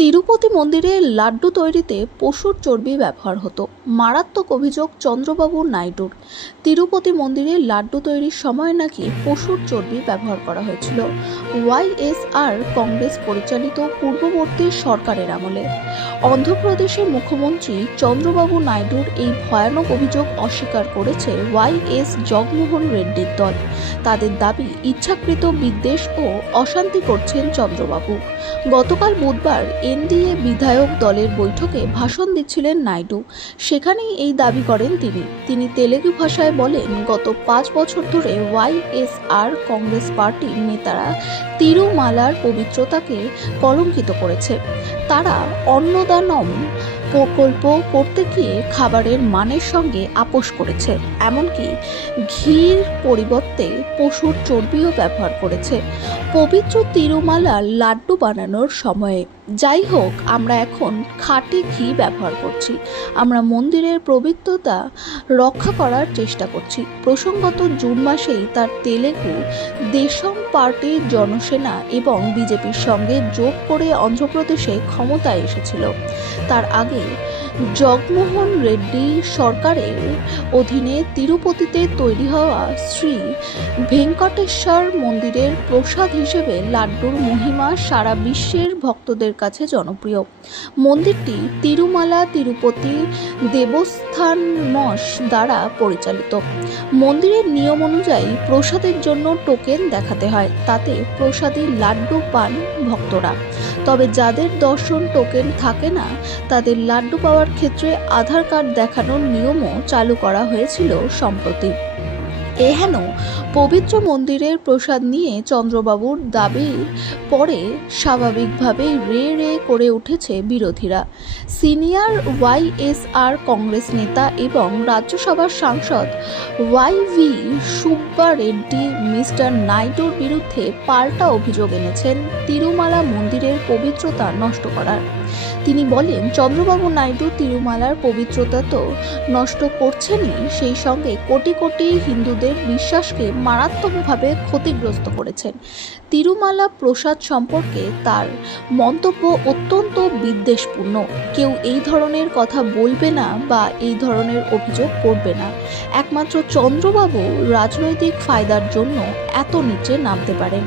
তিরুপতি মন্দিরে লাড্ডু তৈরিতে পশুর চর্বি ব্যবহার হতো। মারাত্মক অভিযোগ চন্দ্রবাবু নাইডুর। তিরুপতি মন্দিরে লাড্ডু তৈরির সময় নাকি পশুর চর্বি ব্যবহার করা হয়েছিল। ওয়াইএসআর কংগ্রেস পরিচালিত পূর্ববর্তী সরকারের আমলে। অন্ধ্রপ্রদেশের মুখ্যমন্ত্রী চন্দ্রবাবু নাইডুর এই ভয়ানক অভিযোগ অস্বীকার করেছে ওয়াইএস জগমোহন রেড্ডির দল। তাদের দাবি, ইচ্ছাকৃত বিদ্বেষ ও অশান্তি করছেন চন্দ্রবাবু। গতকাল বুধবার এনডিএ বিধায়ক দলের বৈঠকে ভাষণ দিচ্ছিলেন নাইডু। সেখানেই এই দাবি করেন তিনি। তিনি তেলেগু ভাষায় বলেন, গত পাঁচ বছর ধরে ওয়াইএসআর কংগ্রেস পার্টির নেতারা তিরুমালার পবিত্রতাকে কলঙ্কিত করেছে। তারা অন্নদানম প্রকল্প করতে গিয়ে খাবারের মানের সঙ্গে আপোষ করেছে, এমনকি ঘির পরিবর্তে পশুর চর্বিও ব্যবহার করেছে। পবিত্র তিরুমালা লাড্ডু বানানোর সময়ে। যাই হোক, আমরা এখন খাঁটি ঘি ব্যবহার করছি। আমরা মন্দিরের পবিত্রতা রক্ষা করার চেষ্টা করছি। প্রসঙ্গত, জুন মাসেই তার তেলেগু দেশম পার্টির জনসেনা এবং বিজেপির সঙ্গে যোগ করে অন্ধ্রপ্রদেশে ক্ষমতায় এসেছিল। তার আগে জগমোহন রেড্ডি সরকারের অধীনে তিরুপতিতে তৈরি হওয়া শ্রী ভেঙ্কটেশ্বর মন্দিরের প্রসাদ হিসেবে লাড্ডুর মহিমা সারা বিশ্বের ভক্তদের কাছে জনপ্রিয়। মন্দিরটি তিরুমালা তিরুপতি দেবস্থান মঠ দ্বারা পরিচালিত। মন্দিরের নিয়ম অনুযায়ী প্রসাদের জন্য টোকেন দেখাতে হয়, তাতে প্রসাদী লাড্ডু পান ভক্তরা। তবে যাদের দর্শন টোকেন থাকে না, তাদের লাড্ডু পাওয়ার ক্ষেত্রে আধার কার্ড দেখানোর নিয়মও চালু করা হয়েছিল সম্প্রতি। এহেন পবিত্র মন্দিরের প্রসাদ নিয়ে চন্দ্রবাবুর দাবির পরে স্বাভাবিকভাবেই রে রে করে উঠেছে বিরোধীরা। সিনিয়র ওয়াইএসআর কংগ্রেস নেতা এবং রাজ্যসভার সাংসদ ওয়াইভি সুব্বা রেড্ডি মিস্টার নাইডুর বিরুদ্ধে পাল্টা অভিযোগ এনেছেন তিরুমালা মন্দিরের পবিত্রতা নষ্ট করার। তিনি বলেন, চন্দ্রবাবু নাইডু তিরুমালার পবিত্রতা তো নষ্ট করছেনই। সেই সঙ্গে কোটি কোটি হিন্দুদের বিশ্বাসকে মারাত্মকভাবে ক্ষতিগ্রস্ত করেছেন। তিরুমালা প্রসাদ সম্পর্কে তার মন্তব্য অত্যন্ত বিদ্বেষপূর্ণ। কেউ এই ধরনের কথা বলবে না বা এই ধরনের অভিযোগ করবে না। একমাত্র চন্দ্রবাবু রাজনৈতিক ফায়দার জন্য এত নিচে নামতে পারেন।